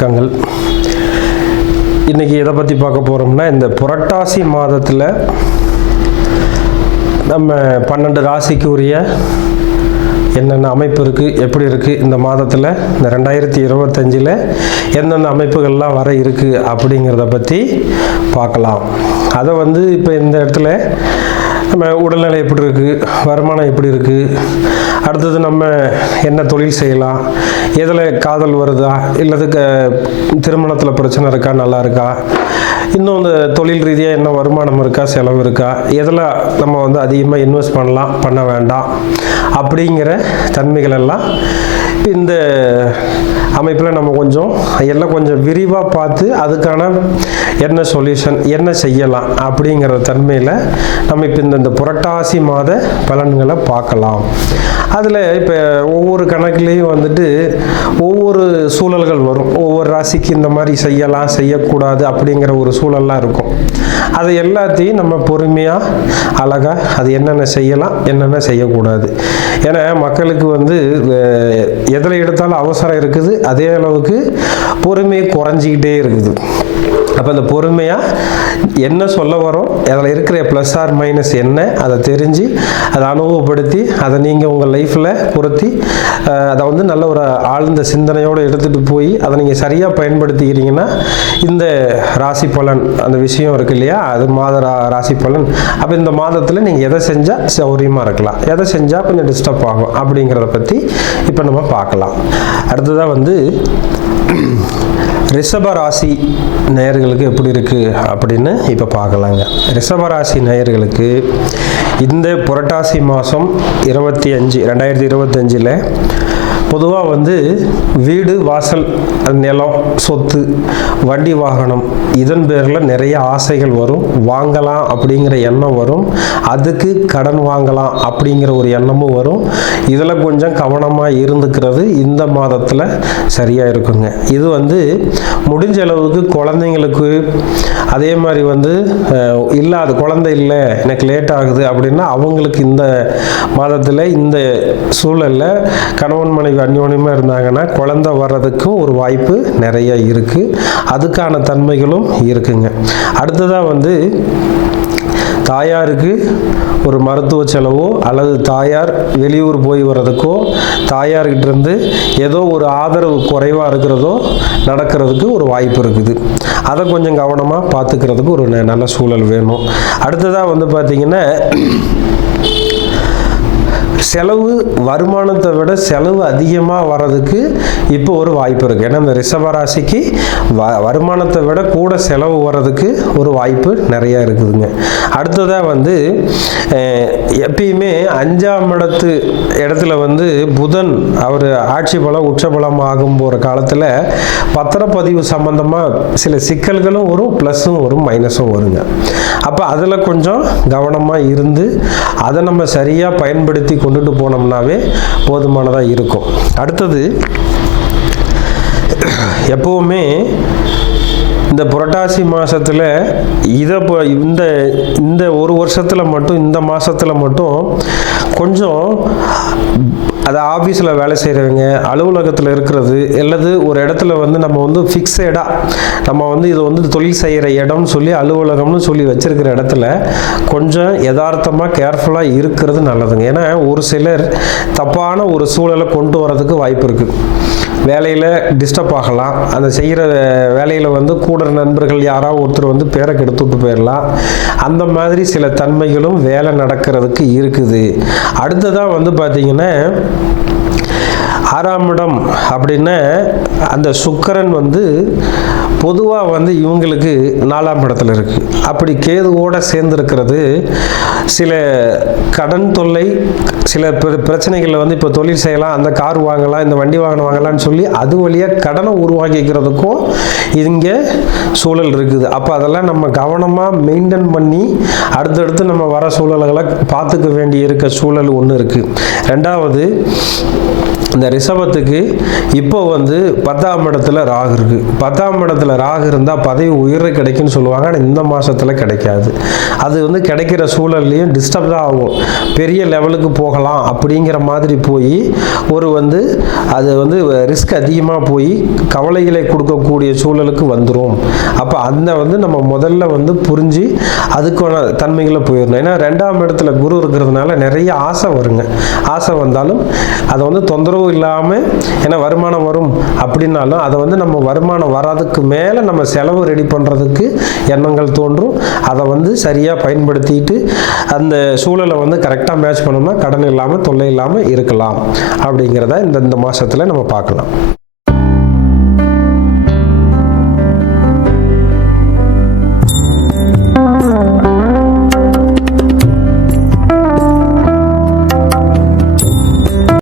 வணக்கங்கள். இன்றைக்கி எதை பற்றி பார்க்க போகிறோம்னா, இந்த புரட்டாசி மாதத்தில் நம்ம 12 ராசிக்கு உரிய என்னென்ன அமைப்பு இருக்குது, எப்படி இருக்குது, இந்த மாதத்தில் இந்த 2025 எந்தெந்த அமைப்புகள்லாம் வர இருக்குது அப்படிங்கிறத பற்றி பார்க்கலாம். அதை இப்போ இந்த இடத்துல நம்ம உடல்நிலை எப்படி இருக்குது, வருமானம் எப்படி இருக்குது, அடுத்தது நம்ம என்ன தொழில் செய்யலாம், எதில் காதல் வருதா, இல்லது திருமணத்தில் பிரச்சனை இருக்கா, நல்லா இருக்கா, இன்னும் இந்த தொழில் ரீதியாக என்ன வருமானம் இருக்கா, செலவு இருக்கா, எதில் நம்ம அதிகமாக இன்வெஸ்ட் பண்ணலாம், பண்ண வேண்டாம் அப்படிங்கிற தன்மைகள் எல்லாம் இந்த அமைப்பில் நம்ம எல்லாம் கொஞ்சம் விரிவாக பார்த்து அதுக்கான என்ன சொல்யூஷன், என்ன செய்யலாம் அப்படிங்கிற தன்மையில் நம்ம இப்போ இந்த புரட்டாசி மாத பலன்களை பார்க்கலாம். அதில் இப்போ ஒவ்வொரு கணக்குலேயும் ஒவ்வொரு சூழல்கள் வரும். ஒவ்வொரு ராசிக்கு இந்த மாதிரி செய்யலாம், செய்யக்கூடாது அப்படிங்கிற ஒரு சூழல்லாம் இருக்கும். அது எல்லாத்தையும் நம்ம பொறுமையாக அழகாக அது என்னென்ன செய்யலாம், என்னென்ன செய்யக்கூடாது. ஏன்னா மக்களுக்கு எதில் எடுத்தாலும் அவசரம் இருக்குது, அதே அளவுக்கு பொறுமை குறைஞ்சிக்கிட்டே இருக்குது. அப்போ அந்த பொறுமையாக என்ன சொல்ல வரோம், அதில் இருக்கிற ப்ளஸ் ஆர் மைனஸ் என்ன, அதை தெரிஞ்சு அதை அனுபவப்படுத்தி அதை நீங்கள் உங்கள் லைஃப்பில் பொருத்தி அதை நல்ல ஒரு ஆழ்ந்த சிந்தனையோடு எடுத்துகிட்டு போய் அதை நீங்கள் சரியாக பயன்படுத்திக்கிறீங்கன்னா இந்த ராசி பலன் அந்த விஷயம் இருக்கு இல்லையா, அது மாத ராசி பலன். அப்போ இந்த மாதத்தில் நீங்கள் எதை செஞ்சால் சௌரியமாக இருக்கலாம், எதை செஞ்சால் கொஞ்சம் டிஸ்டர்ப் ஆகும் அப்படிங்கிறத பற்றி இப்போ நம்ம பார்க்கலாம். அடுத்ததாக ரிஷபராசி நேயர்களுக்கு எப்படி இருக்குது அப்படின்னு இப்போ பார்க்கலாங்க. ரிஷபராசி நேயர்களுக்கு இந்த புரட்டாசி மாதம் 2025 பொதுவாக வீடு, வாசல், நிலம், சொத்து, வண்டி, வாகனம் இதன் பேரில் நிறைய ஆசைகள் வரும். வாங்கலாம் அப்படிங்கிற எண்ணம் வரும். அதுக்கு கடன் வாங்கலாம் அப்படிங்கிற ஒரு எண்ணமும் வரும். இதில் கொஞ்சம் கவனமாக இருந்துக்கிறது இந்த மாதத்தில் சரியாக இருக்குங்க. இது முடிஞ்ச அளவுக்கு குழந்தைங்களுக்கு, அதே மாதிரி இல்லாத குழந்தை இல்லை, எனக்கு லேட் ஆகுது அப்படின்னா அவங்களுக்கு இந்த மாதத்தில் இந்த சூழலில் கணவன் மனைவி அந்யோன்யமாக இருந்தாங்கன்னா குழந்தை வர்றதுக்கும் ஒரு வாய்ப்பு நிறைய இருக்குது. அதுக்கான தன்மைகளும் இருக்குங்க. அடுத்ததாக தாயாருக்கு ஒரு மருத்துவ செலவோ அல்லது தாயார் வெளியூர் போய் வர்றதுக்கோ, தாயார்கிட்டேருந்து ஏதோ ஒரு ஆதரவு குறைவாக இருக்கிறதோ நடக்கிறதுக்கு ஒரு வாய்ப்பு இருக்குது. அதை கொஞ்சம் கவனமாக பார்த்துக்கிறதுக்கு ஒரு நல்ல சூழல் வேணும். அடுத்ததாக பார்த்திங்கன்னா, செலவு வருமானத்தை விட செலவு அதிகமாக வர்றதுக்கு இப்போ ஒரு வாய்ப்பு இருக்குது. ஏன்னா இந்த ரிஷபராசிக்கு வருமானத்தை விட கூட செலவு வர்றதுக்கு ஒரு வாய்ப்பு நிறையா இருக்குதுங்க. அடுத்ததாக எப்பயுமே 5ஆம் இடத்துல புதன் அவர் ஆட்சி பலம் உச்ச பலம் ஆகும் போகிற காலத்தில் பத்திரப்பதிவு சம்பந்தமாக சில சிக்கல்களும் வரும், ப்ளஸ்ஸும் வரும், மைனஸும் வருங்க. அப்போ அதில் கொஞ்சம் கவனமாக இருந்து அதை நம்ம சரியாக பயன்படுத்தி கொண்டுட்டு போனோம்னாவே போதுமானதாக இருக்கும். அடுத்தது, எப்பவுமே இந்த புரட்டாசி மாதத்தில் இந்த ஒரு வருஷத்தில் மட்டும், இந்த மாதத்தில் மட்டும் கொஞ்சம் அது ஆஃபீஸில் வேலை செய்கிறவங்க, அலுவலகத்தில் இருக்கிறது, அல்லது ஒரு இடத்துல நம்ம ஃபிக்ஸடாக நம்ம இது தொழில் செய்கிற இடம்னு சொல்லி அலுவலகம்னு சொல்லி வச்சுருக்கிற இடத்துல கொஞ்சம் யதார்த்தமாக கேர்ஃபுல்லாக இருக்கிறது நல்லதுங்க. ஏன்னா ஒரு சிலர் தப்பான ஒரு சூழலை கொண்டு வரதுக்கு வாய்ப்பு இருக்குது. வேலையில் டிஸ்டர்ப் ஆகலாம். அந்த செய்கிற வேலையில் கூட நண்பர்கள் யாராவது ஒருத்தர் பேரை கெடுத்துட்டு போயிடலாம். அந்த மாதிரி சில தன்மைகளும் வேலை நடக்கிறதுக்கு இருக்குது. அடுத்ததாக பார்த்திங்கன்னா, 6ஆம் இடம் அப்படின்னா அந்த சுக்கிரன் பொதுவாக இவங்களுக்கு 4ஆம் இடத்துல இருக்குது. அப்படி கேதுவோடு சேர்ந்துருக்கிறது சில கடன் தொல்லை, சில பிரச்சனைகளில் இப்போ தொழில் செய்யலாம், அந்த கார் வாங்கலாம், இந்த வண்டி வாங்கலாம்னு சொல்லி அது வழியாக கடனை உருவாக்கிக்கிறதுக்கும் இங்கே சூழல் இருக்குது. அப்போ அதெல்லாம் நம்ம கவனமாக மெயின்டைன் பண்ணி அடுத்தடுத்து நம்ம வர சூழல்களை பார்த்துக்க வேண்டி இருக்க சூழல் ஒன்று இருக்குது. ரெண்டாவது, இந்த ரிஷபத்துக்கு இப்போ வந்து 10ஆம் இடத்துல ராகு இருக்குது. 10ஆம் இடத்துல ராகு இருந்தால் பதவி உயர்வு கிடைக்குன்னு சொல்லுவாங்க. ஆனால் இந்த மாதத்தில் கிடைக்காது. அது வந்து கிடைக்கிற சூழல்லையும் டிஸ்டர்ப் தான் ஆகும். பெரிய லெவலுக்கு போகலாம் அப்படிங்கிற மாதிரி போய் வந்து அது வந்து ரிஸ்க் அதிகமாக போய் கவலைகளை கொடுக்கக்கூடிய சூழலுக்கு வந்துடும். அப்போ அந்த வந்து நம்ம முதல்ல வந்து புரிஞ்சு அதுக்கான தன்மைகளை போயிடணும். ஏன்னா 2ஆம் இடத்துல குரு இருக்கிறதுனால நிறைய ஆசை வருங்க. ஆசை வந்தாலும் அதை வந்து தொந்தரவு இல்லாமல், ஏன்னா வருமானம் வரும் அப்படின்னாலும் அதை வந்து நம்ம வருமானம் வராதுக்கு மேலே நம்ம செலவு ரெடி பண்ணுறதுக்கு எண்ணங்கள் தோன்றும். அதை வந்து சரியாக பயன்படுத்திட்டு அந்த சூழலை வந்து கரெக்டாக மேட்ச் பண்ணோம்னா கடன் இல்லாமல் தொல்லை இல்லாமல் இருக்கலாம் அப்படிங்கிறத இந்த மாதத்தில் நம்ம பார்க்கலாம்.